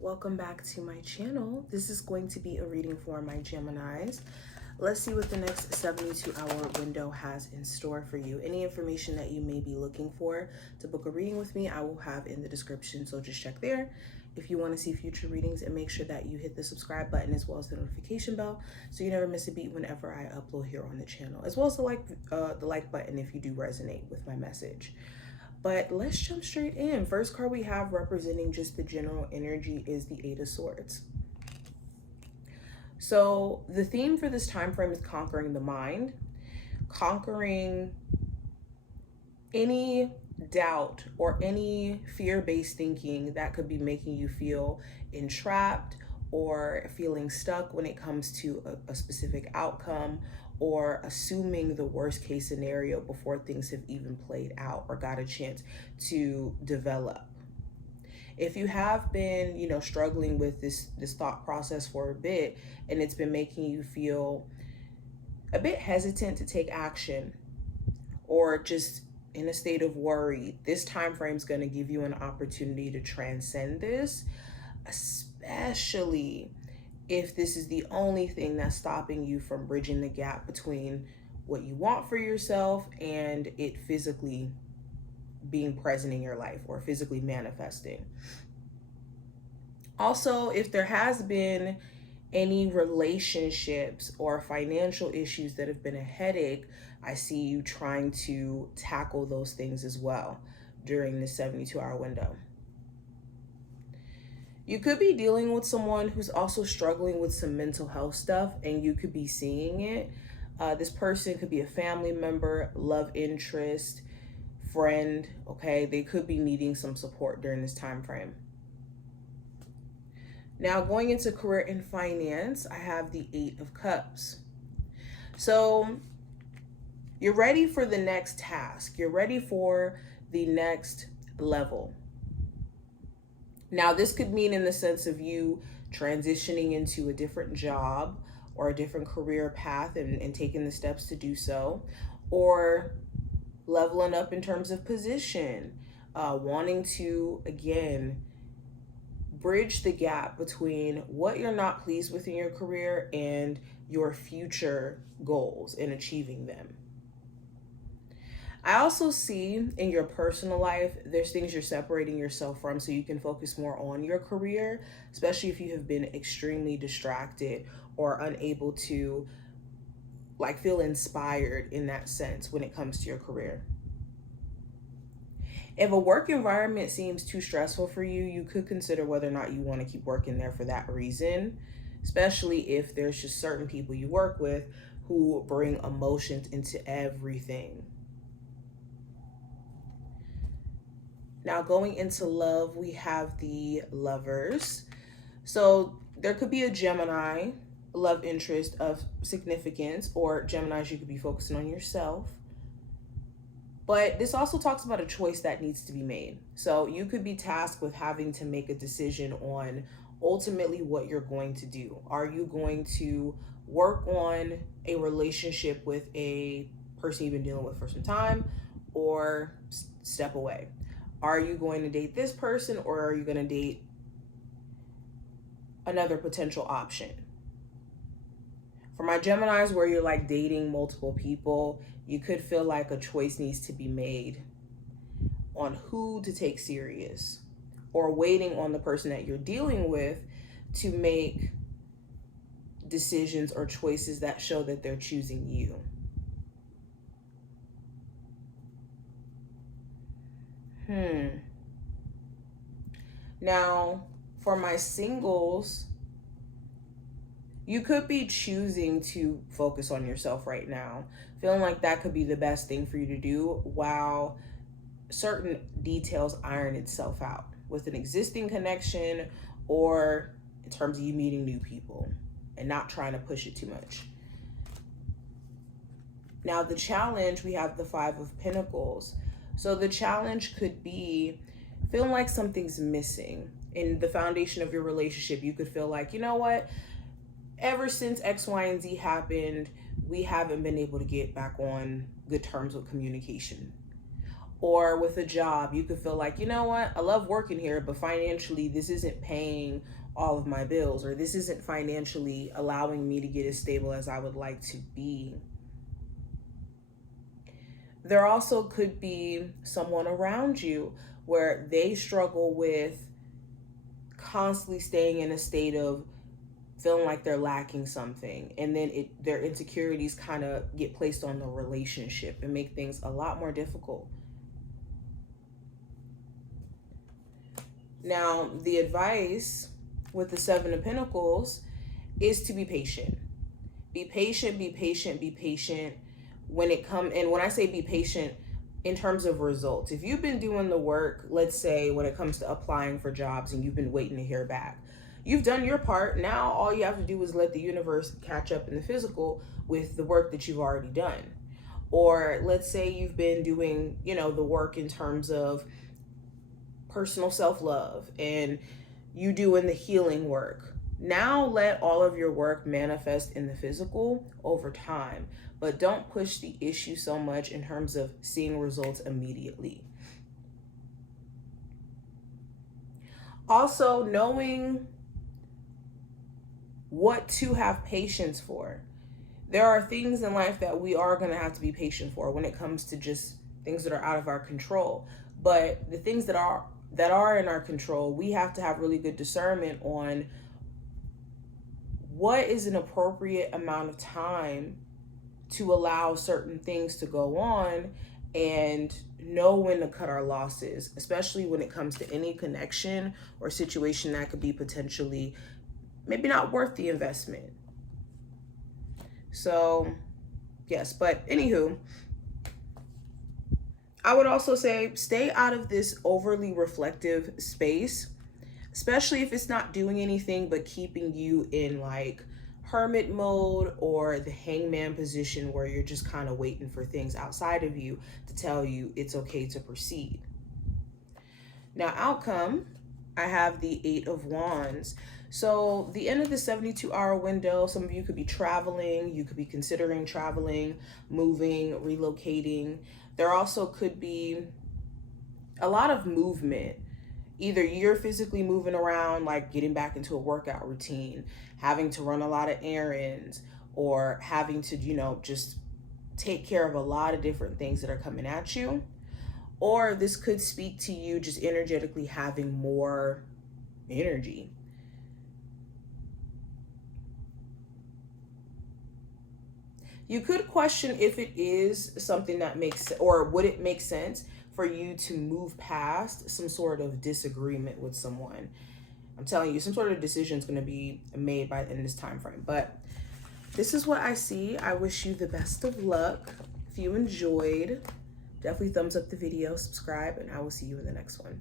Welcome back to my channel. This is going to be a reading for my Geminis. Let's see what the next 72-hour window has in store for you. Any information that you may be looking for to book a reading with me, I will have in the description, so just check there. If you want to see future readings, and make sure that you hit the subscribe button as well as the notification bell so you never miss a beat whenever I upload here on the channel, as well as the like button if you do resonate with my message. But let's jump straight in. First card we have representing just the general energy is the Eight of Swords. So the theme for this time frame is conquering the mind, conquering any doubt or any fear-based thinking that could be making you feel entrapped or feeling stuck when it comes to a specific outcome, or assuming the worst case scenario before things have even played out or got a chance to develop. If you have been, struggling with this thought process for a bit, and it's been making you feel a bit hesitant to take action, or just in a state of worry, this time frame is going to give you an opportunity to transcend this, especially if this is the only thing that's stopping you from bridging the gap between what you want for yourself and it physically being present in your life or physically manifesting. Also, if there has been any relationships or financial issues that have been a headache, I see you trying to tackle those things as well during the 72-hour window. You could be dealing with someone who's also struggling with some mental health stuff, and you could be seeing it. This person could be a family member, love interest, friend, okay? They could be needing some support during this time frame. Now, going into career and finance, I have the Eight of Cups. So you're ready for the next task. You're ready for the next level. Now, this could mean in the sense of you transitioning into a different job or a different career path and taking the steps to do so, or leveling up in terms of position, wanting to, again, bridge the gap between what you're not pleased with in your career and your future goals and achieving them. I also see in your personal life, there's things you're separating yourself from so you can focus more on your career, especially if you have been extremely distracted or unable to feel inspired in that sense when it comes to your career. If a work environment seems too stressful for you, you could consider whether or not you want to keep working there for that reason, especially if there's just certain people you work with who bring emotions into everything. Now, going into love, we have the Lovers. So there could be a Gemini love interest of significance, or Geminis, you could be focusing on yourself. But this also talks about a choice that needs to be made. So you could be tasked with having to make a decision on ultimately what you're going to do. Are you going to work on a relationship with a person you've been dealing with for some time, or step away? Are you going to date this person, or are you going to date another potential option? For my Geminis, where you're dating multiple people, you could feel like a choice needs to be made on who to take serious, or waiting on the person that you're dealing with to make decisions or choices that show that they're choosing you. Now, for my singles, you could be choosing to focus on yourself right now, feeling like that could be the best thing for you to do while certain details iron itself out with an existing connection, or in terms of you meeting new people and not trying to push it too much. Now, the challenge, we have the Five of Pentacles. So the challenge could be feeling like something's missing in the foundation of your relationship. You could feel like, you know what, ever since X, Y, and Z happened, we haven't been able to get back on good terms with communication. Or with a job, you could feel like, you know what, I love working here, but financially, this isn't paying all of my bills, or this isn't financially allowing me to get as stable as I would like to be. There also could be someone around you where they struggle with constantly staying in a state of feeling like they're lacking something, and then their insecurities kind of get placed on the relationship and make things a lot more difficult. Now, the advice with the Seven of Pentacles is to be patient. Be patient, be patient, be patient when it comes, and when I say be patient, in terms of results. If you've been doing the work, let's say when it comes to applying for jobs and you've been waiting to hear back, you've done your part. Now all you have to do is let the universe catch up in the physical with the work that you've already done. Or let's say you've been doing, the work in terms of personal self-love and you doing the healing work. Now let all of your work manifest in the physical over time, but don't push the issue so much in terms of seeing results immediately. Also, knowing what to have patience for. There are things in life that we are going to have to be patient for when it comes to just things that are out of our control. But the things that are in our control, we have to have really good discernment on what is an appropriate amount of time to allow certain things to go on, and know when to cut our losses, especially when it comes to any connection or situation that could be potentially maybe not worth the investment. So yes, but anywho, I would also say stay out of this overly reflective space, especially if it's not doing anything but keeping you in like hermit mode or the hangman position where you're just kind of waiting for things outside of you to tell you it's okay to proceed. Now, outcome, I have the Eight of Wands. So the end of the 72-hour window, some of you could be traveling, you could be considering traveling, moving, relocating. There also could be a lot of movement. Either you're physically moving around, like getting back into a workout routine, having to run a lot of errands, or having to, just take care of a lot of different things that are coming at you. Or this could speak to you just energetically having more energy. You could question if it is something that makes, or would it make sense for you to move past some sort of disagreement with someone. I'm telling you, some sort of decision is going to be made in this time frame. But this is what I see. I wish you the best of luck. If you enjoyed, definitely thumbs up the video, subscribe, and I will see you in the next one.